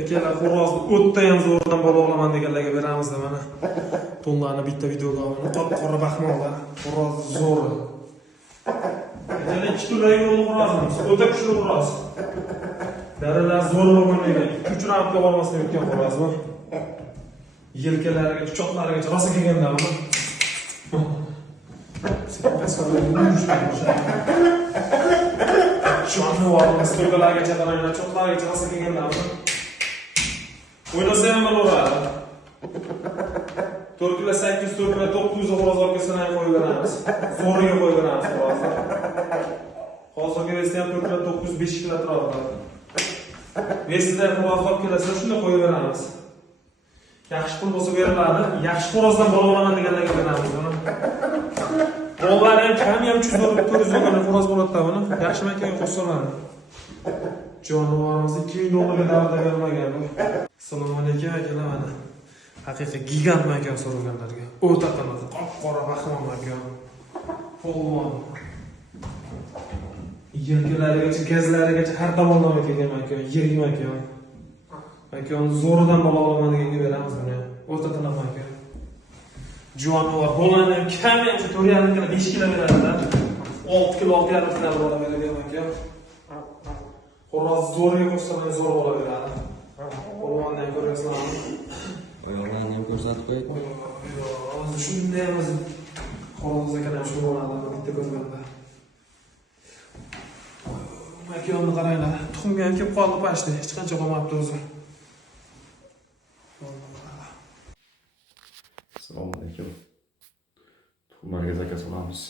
Akalar xo'rozni o'tda ham zo'rdan bola olaman deganlarga beramiz da mana. To'nlarni bitta videoga olib, qora baxmoqlar. Xo'roz zo'r. Akalar ikki turlagi yo'l xo'rozimiz. O'ta kuchli xo'roz. Daralar zo'r bo'lganligi, 3 raundga bormasdan o'tgan xo'roz bu. Yelkalariga, pichoqlarigacha rosa kelganda buni. Jonivorimiz to'rgalargacha qaraylar, cho'qlargacha rosa kelganda buni. O'ynasa ham bo'laveradi. 4 kilo 800, 4 kilo 900 xo'roz olib kelsa ham qo'yib beramiz. Zo'riga qo'yib beramiz xo'rozni. Hozirgi vesda ham 4 kilo 900, 5 kilo turadi. Vesda xo'roz olib kelsa shunday qo'yib beramiz. Yaxshi pul bo'lsa beriladi. Yaxshi xo'rozdan bola olaman deganlarga beramiz buni. Bolalar ham kam ham 300 dollar xo'roz bo'ladi buni. Yaxshi makaga qo'shsalar. Jonivorimiz 2000 dollarga davrada bermagan bu. Assalomu alaykum akalar mana. Haqiqiy gigant makon so'raganlarga. O'ta qimmat, qop-qora baxmon makon. Polvon. Yelkalarigacha, gazlarigacha har tomondan kelgan makon, yirik makon. Makon zo'ridan bola olaman deganga beramiz buni. O'ta tiniq makon. Jonivor bolani kam ham 4,5 kilo 5 kilo beradi-da. 6 kilo 6,5 kilo bola beradigan makon. Xo'roz zo'riga qo'shsalar zo'r bola beradi. Polvondan ko'rasizlarmi? Oyoqlarni ham ko'rsatib qo'y. Hozir shunday biz xo'roz ekan shu bo'ladi bitta ko'rganda. Makonni qaranglar, tuxumga ham kelib qoldi pashti, hech qancha qolmabdi o'zi. Assalomu alaykum. Tuxumlarga zakaz olamiz.